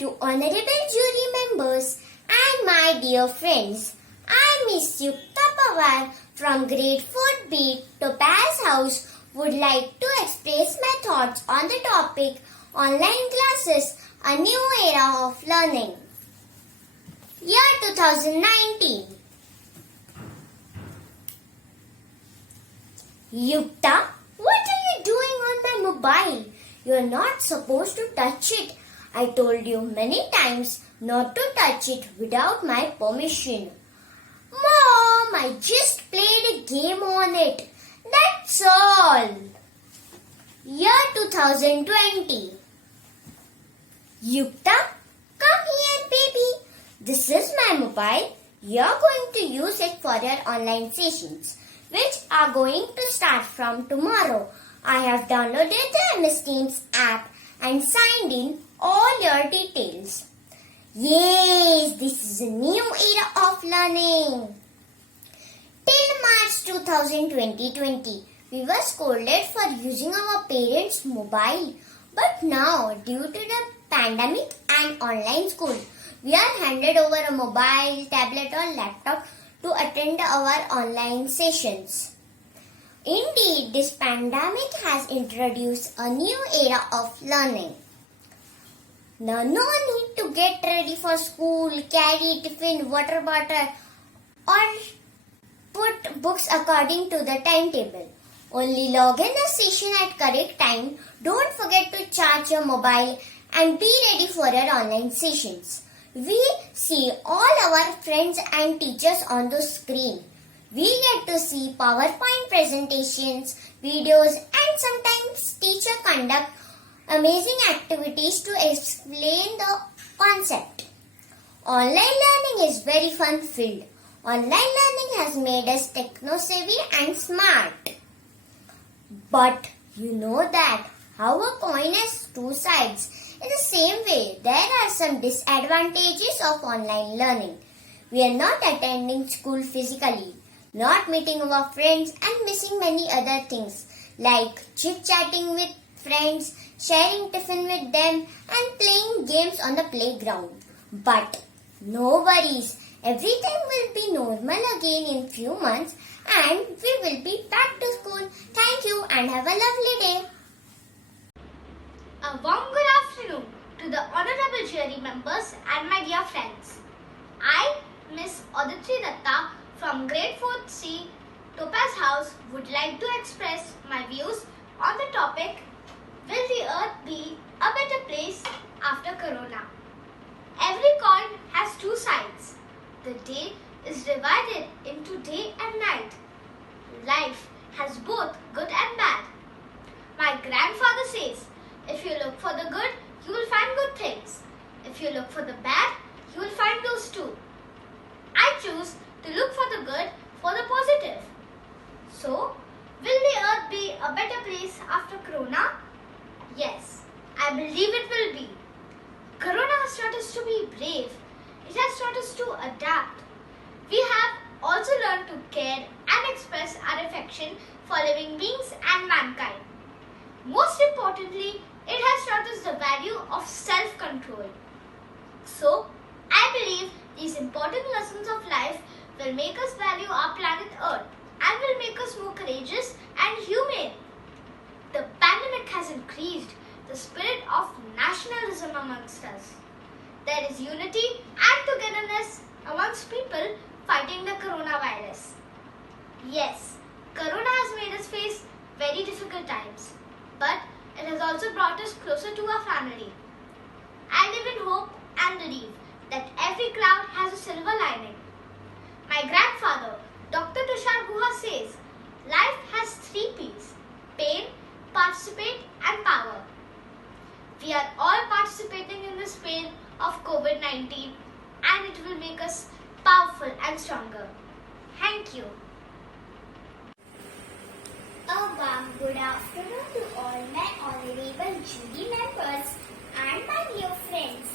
to honorable jury members and my dear friends. I, Miss Yukta Pawar from grade 4B Topaz House would like to express my thoughts on the topic online classes, a new era of learning. Year 2019. Yukta, what are you doing on my mobile? You're not supposed to touch it. I told you many times not to touch it without my permission. Mom, I just played a game on it. That's all. Year 2020. Yukta, come here, baby. This is my mobile. You're going to use it for your online sessions, which are going to start from tomorrow. I have downloaded the MS Teams app and signed in all your details. Yes, this is a new era of learning. Till March 2020, we were scolded for using our parents' mobile. But now, due to the pandemic and online school, we are handed over a mobile, tablet or laptop to attend our online sessions. Indeed, this pandemic has introduced a new era of learning. Now, no need to get ready for school, carry tiffin, water bottle or put books according to the timetable. Only log in the session at correct time. Don't forget to charge your mobile and be ready for your online sessions. We see all our friends and teachers on the screen. We get to see PowerPoint presentations, videos and sometimes teacher conduct amazing activities to explain the concept. Online learning is very fun-filled. Online learning has made us techno-savvy and smart. But you know that how a coin has two sides. In the same way, there are some disadvantages of online learning. We are not attending school physically, not meeting our friends and missing many other things like chit-chatting with friends, sharing tiffin with them and playing games on the playground. But no worries, everything will be normal again in few months and we will be back to school. Thank you and have a lovely day. A warm good afternoon to the honorable jury members and my dear friends. I, Miss Aditri Datta from grade 4th C Topaz House would like to express my views on the topic, will the earth be a better place after Corona? Every coin has two sides. The day is divided into day and night. Life has both good and bad. My grandfather says, if you look for the good, you will find good things. If you look for the bad, you will find those too. I choose to look for the good, for the positive. So, will the earth be a better place after Corona? Yes, I believe it will be. Corona has taught us to be brave. It has taught us to adapt. We have also learned to care and express our affection for living beings and mankind. Most importantly, it has taught us the value of self-control. So, I believe these important lessons of life will make us value our planet Earth and will make us more courageous and humane. The pandemic has increased the spirit of nationalism amongst us. There is unity and togetherness amongst people fighting the coronavirus. Yes, Corona has made us face very difficult times, but it has also brought us closer to our family. I live in hope and believe that every cloud has a silver lining. My grandfather, Dr. Tushar Guha says, life has 3 P's: pain, participate and power. We are all participating in this pain of COVID-19 and it will make us powerful and stronger. Thank you. A warm good afternoon to all my honorable jury members and my dear friends.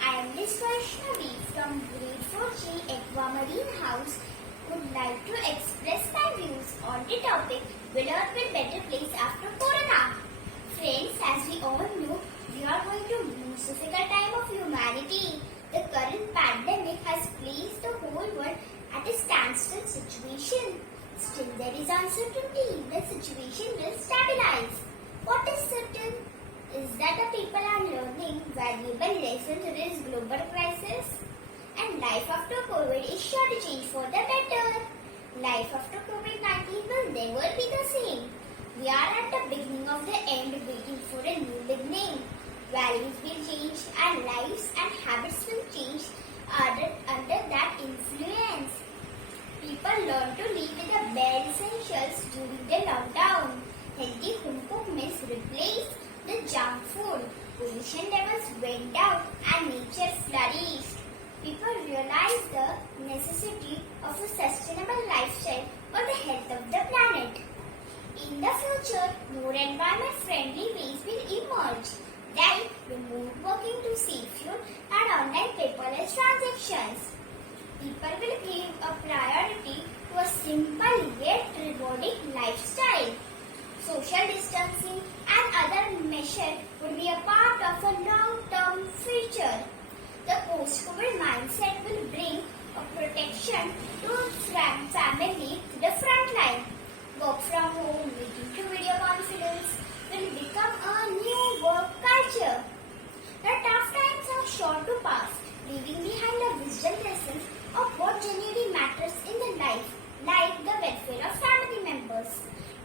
I am Miss Vaishnavi from grade 4G Aquamarine House. Would like to express my views on the topic, will Earth be better place after Corona? Friends, as we all know, we are going to lose the difficult time of humanity reality. The current pandemic has placed the whole world at a standstill situation. Still, there is uncertainty. The situation will stabilize. What is certain is that the people are learning valuable lessons in this global crisis. And life after COVID is sure to change for the better. Life after COVID-19 will never be the same. We are at the beginning of the end, waiting for a new beginning. Values will change and lives and habits will change under that influence. People learn to live with the bare essentials during the lockdown. Healthy home-cooked meals replaced the junk food. Pollution levels went down and nature flourished. People realize the necessity of a sustainable lifestyle for the health of the planet. In the future, more environment-friendly ways will emerge, like remote working to save fuel and online paperless transactions. People will give a priority to a simple yet rewarding lifestyle. Social distancing and other measures would be a part of a long-term future. The post-COVID mindset will bring a protection to family to the front line. Work from home, meeting to video conference will become a new work culture. The tough times are sure to pass, leaving behind the wisdom lessons of what genuinely matters in the life, like the welfare of family members.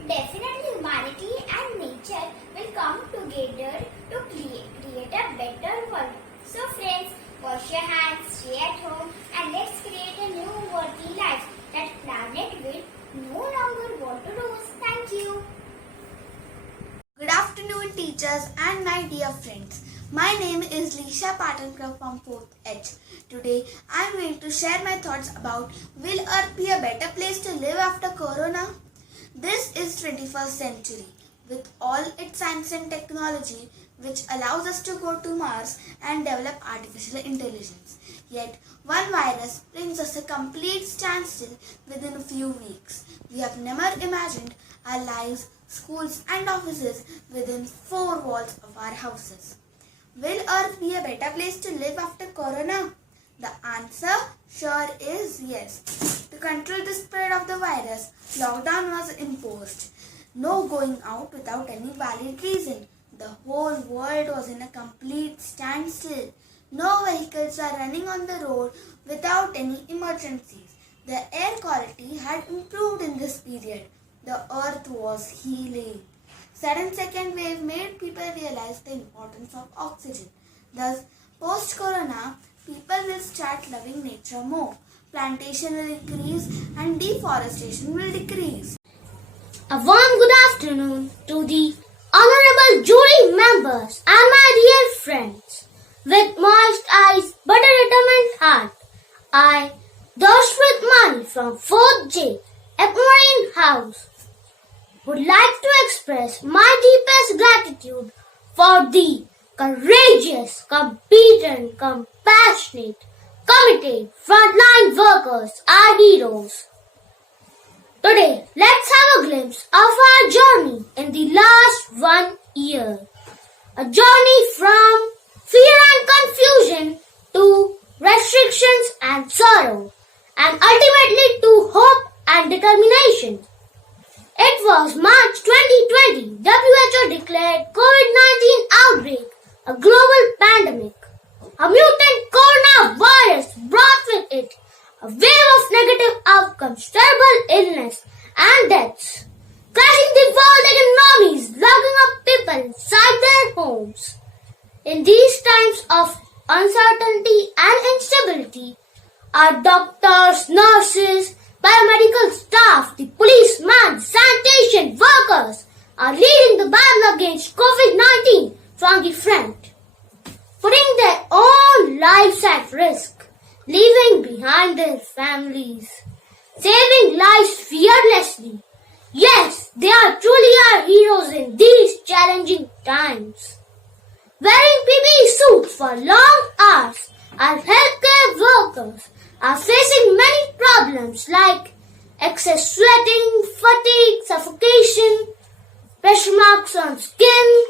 Definitely humanity and nature will come together to create a better world. So friends, wash your hands, stay at home, and let's create a new worthy life that planet will no longer want to lose. Thank you. Good afternoon, teachers and my dear friends. My name is Lisha Patankar from 4th H. Today, I am going to share my thoughts about will Earth be a better place to live after Corona? This is 21st century with all its science and technology which allows us to go to Mars and develop artificial intelligence. Yet, one virus brings us a complete standstill within a few weeks. We have never imagined our lives, schools and offices within 4 walls of our houses. Will Earth be a better place to live after Corona? The answer sure is yes. To control the spread of the virus, lockdown was imposed. No going out without any valid reason. The whole world was in a complete standstill. No vehicles were running on the road without any emergencies. The air quality had improved in this period. The earth was healing. Sudden second wave made people realize the importance of oxygen. Thus, post-corona, people will start loving nature more. Plantation will increase and deforestation will decrease. A warm good afternoon to the honorable jury members and my dear friends. With moist eyes but a determined heart, I, Doshwit Mani from 4th J, Marine House, would like to express my deepest gratitude for the courageous, competent, compassionate, committed frontline workers, our heroes. Today, let's have a glimpse of our journey in the last 1 year. A journey from fear and confusion to restrictions and sorrow, and ultimately to hope and determination. It was March 2020. WHO declared COVID-19 outbreak a global pandemic. A mutant coronavirus brought with it a wave of negative outcomes, terrible illness and deaths, crashing the world economies, locking up people inside their homes. In these times of uncertainty and instability, our doctors, nurses, paramedical staff, the policemen, sanitation workers are leading the battle against COVID-19 from the front, putting their own lives at risk, leaving behind their families, saving lives fearlessly. Yes, they are truly our heroes in these challenging times. Wearing PPE suits for long hours, our healthcare workers are facing many problems like excess sweating, fatigue, suffocation, pressure marks on skin.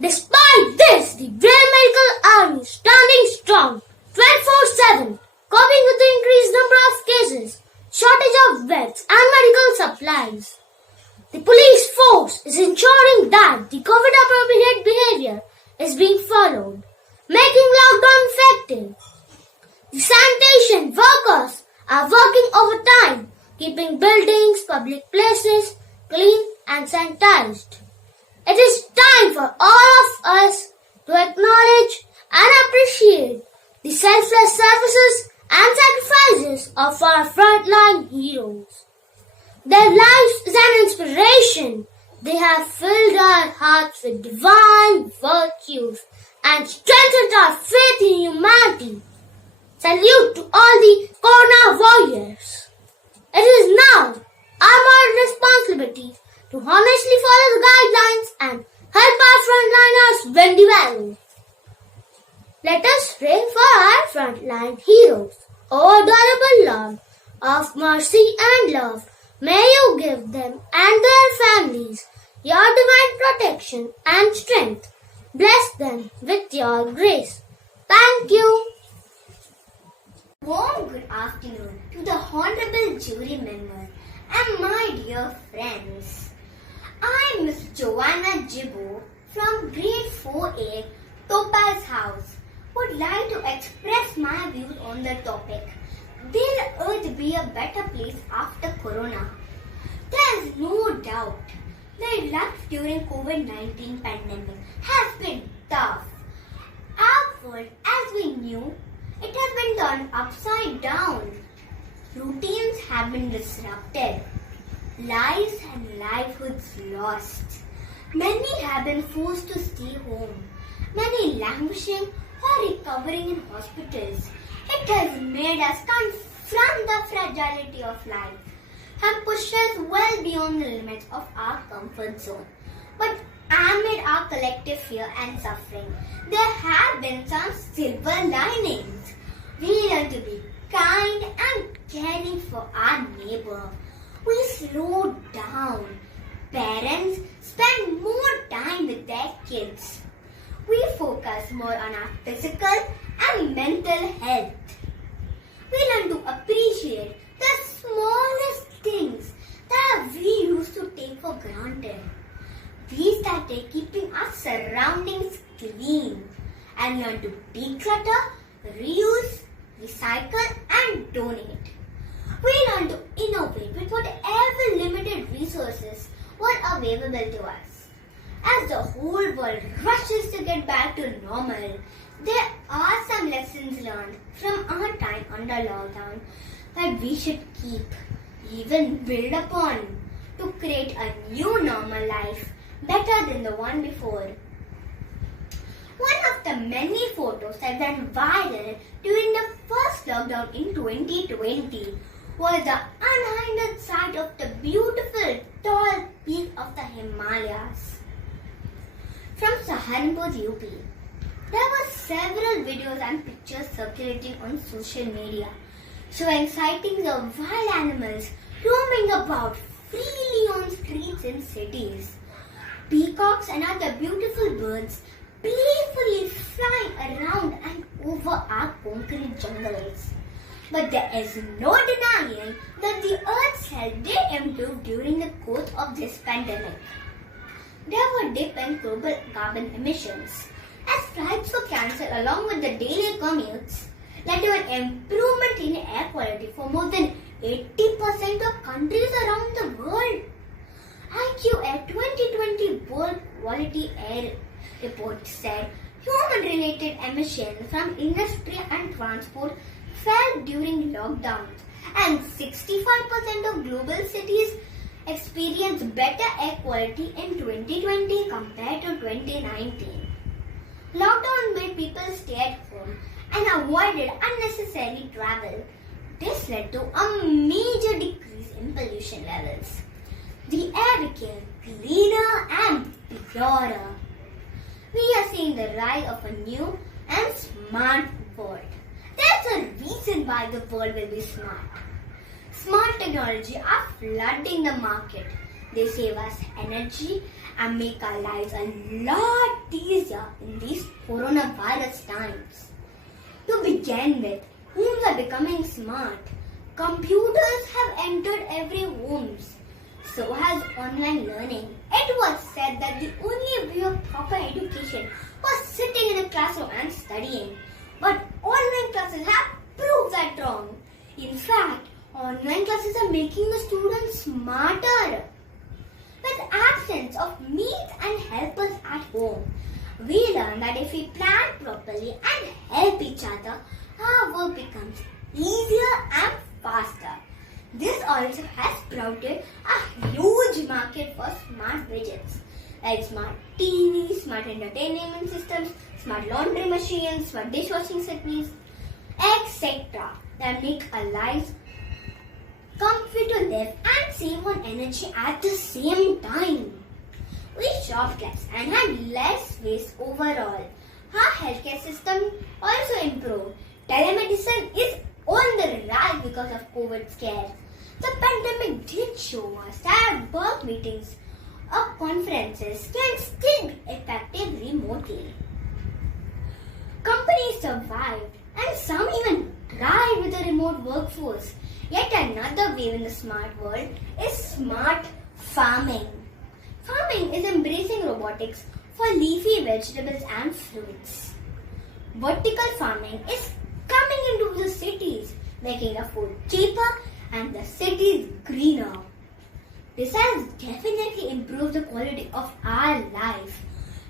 Despite this, the Brave Medical Army is standing strong strong 24/7, coping with the increased number of cases, shortage of beds and medical supplies. The police force is ensuring that the COVID-appropriate behavior is being followed, making lockdown effective. The sanitation workers are working overtime, keeping buildings, public places clean and sanitized. It is time for all of us to acknowledge and appreciate the selfless services and sacrifices of our frontline heroes. Their lives is an inspiration. They have filled our hearts with divine virtues and strengthened our faith in humanity. Salute to all the Corona warriors. It is now our moral responsibility to honestly follow the guidelines and help our frontliners win the battle. Let us pray for our frontline heroes. O adorable Lord of mercy and love, may you give them and their families your divine protection and strength. Bless them with your grace. Thank you. Warm good afternoon to the honorable jury members and my dear friends. I am Miss Joanna Jibo from grade 4A Topaz House would like to express my views on the topic. Will Earth be a better place after Corona? There is no doubt that life during COVID-19 pandemic has been tough. Our world as we knew it has been turned upside down. Routines have been disrupted. Lives and livelihoods lost. Many have been forced to stay home. Many languishing or recovering in hospitals. It has made us confront the fragility of life and pushed us well beyond the limits of our comfort zone. But amid our collective fear and suffering, there have been some silver linings. We learn to be kind and caring for our neighbor. We slow down. Parents spend more time with their kids. We focus more on our physical and mental health. We learn to appreciate the smallest things that we used to take for granted. We started keeping our surroundings clean and learn to declutter, reuse, recycle and donate. We learn to innovate with whatever limited resources were available to us. As the whole world rushes to get back to normal, there are some lessons learned from our time under lockdown that we should keep, even build upon, to create a new normal life better than the one before. One of the many photos that went viral during the first lockdown in 2020 was the unhindered sight of the beautiful tall peak of the Himalayas. From Saharanpur, UP, there were several videos and pictures circulating on social media showing sightings of wild animals roaming about freely on streets in cities. Peacocks and other beautiful birds playfully flying around and over our concrete jungles. But there is no denying that the Earth's health did improve during the course of this pandemic. There were dip in global carbon emissions as flights were cancelled along with the daily commutes led to an improvement in air quality for more than 80% of countries around the world. IQ Air 2020 World Quality Air Report said human-related emissions from industry and transport fell during lockdowns and 65% of global cities experienced better air quality in 2020 compared to 2019. Lockdown made people stay at home and avoided unnecessary travel. This led to a major decrease in pollution levels. The air became cleaner and purer. We are seeing the rise of a new and smart world. There's a reason why the world will be smart. Smart technology are flooding the market. They save us energy and make our lives a lot easier in these coronavirus times. To begin with, homes are becoming smart. Computers have entered every homes. So has online learning. It was said that the only way of proper education was sitting in a classroom and studying. But online classes have proved that wrong. In fact, online classes are making the students smarter. With absence of meets and helpers at home, we learn that if we plan properly and help each other, our work becomes easier and faster. This also has sprouted a huge market for smart widgets like smart TV, smart entertainment systems, smart laundry machines, smart dishwashing techniques, etc. that make our lives comfy to live and save on energy at the same time. We shop less and had less waste overall. Our healthcare system also improved. Telemedicine is on the rise because of COVID scare. The pandemic did show us that work meetings or conferences can still be effective remotely. Companies survived and some even thrived with a remote workforce. Yet another wave in the smart world is smart farming. Farming is embracing robotics for leafy vegetables and fruits. Vertical farming is coming into the cities, making the food cheaper and the cities greener. This has definitely improved the quality of our life,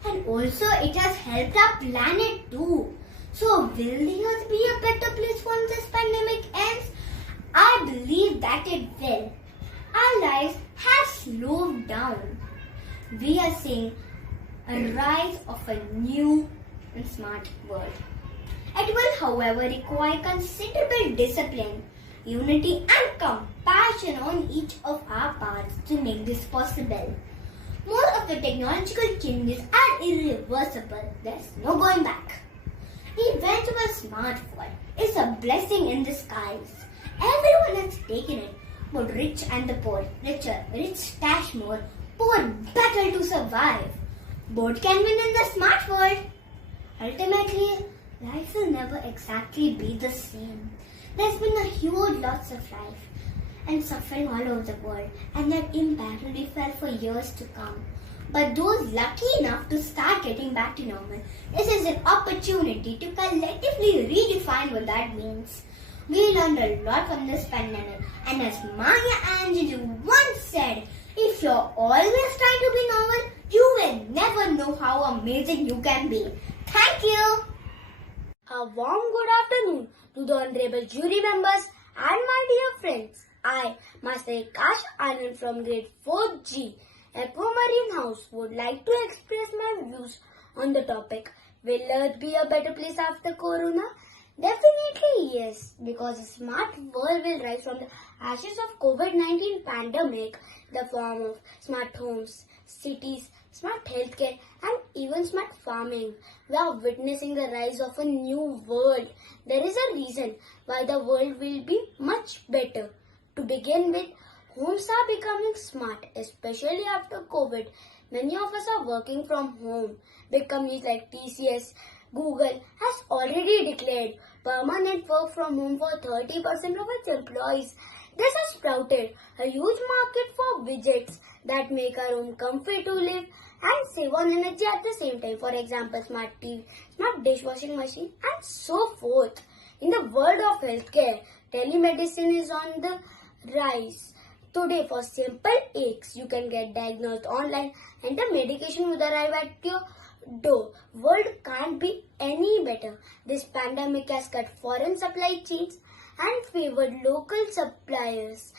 and also it has helped our planet too. So will the earth be a better place once this pandemic ends? I believe that it will. Our lives have slowed down. We are seeing a rise of a new and smart world. It will, however, require considerable discipline, unity and compassion on each of our parts to make this possible. More of the technological changes are irreversible. There's no going back. The eventual smart world is a blessing in disguise. Everyone has taken it, but rich and the poor, richer, rich stash more, poor battle to survive. Both can win in the smart world. Ultimately, life will never exactly be the same. There's been a huge loss of life and suffering all over the world, and that impact will be felt for years to come. But those lucky enough to start getting back to normal, this is an opportunity to collectively redefine what that means. We learned a lot from this pandemic, and as Maya Angelou once said, if you're always trying to be normal, you will never know how amazing you can be. Thank you. A warm good afternoon to the honorable jury members and my dear friends. I, Master Akash Anand from grade 4G, Aquamarine House, would like to express my views on the topic. Will Earth be a better place after Corona? Definitely yes, because a smart world will rise from the ashes of COVID-19 pandemic, the form of smart homes, cities, smart healthcare and even smart farming. We are witnessing the rise of a new world. There is a reason why the world will be much better. To begin with, homes are becoming smart, especially after COVID. Many of us are working from home. Big companies like TCS, Google has already declared permanent work from home for 30% of its employees. This has sprouted a huge market for widgets that make our home comfy to live and save on energy at the same time. For example, smart TV, smart dishwashing machine and so forth. In the world of healthcare, telemedicine is on the rise. Today, for simple aches, you can get diagnosed online and the medication will arrive at your door. World can't be any better. This pandemic has cut foreign supply chains and favored local suppliers.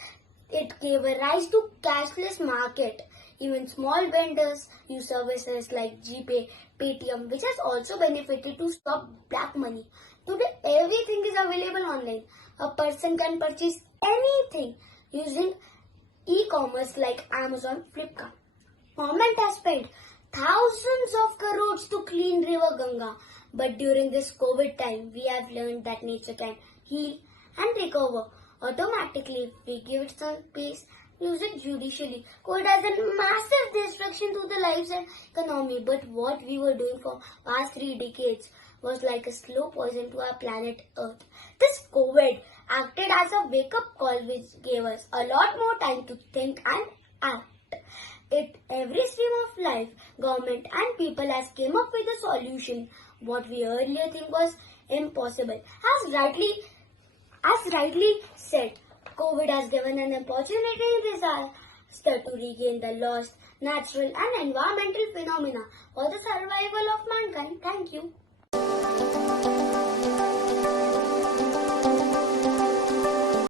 It gave a rise to cashless market. Even small vendors use services like GPay, Paytm, which has also benefited to stop black money. Today, everything is available online. A person can purchase anything using e-commerce like Amazon, Flipkart. Government has spent thousands of crores to clean River Ganga. But during this COVID time, we have learned that nature can heal and recover automatically if we give it some space use it judicially. COVID has a massive disruption to the lives and economy, but what we were doing for past 3 decades was like a slow poison to our planet Earth. This COVID acted as a wake-up call which gave us a lot more time to think and act. At every stream of life, government and people has came up with a solution. What we earlier think was impossible. As rightly said, COVID has given an opportunity in disaster to regain the lost natural and environmental phenomena for the survival of mankind. Thank you.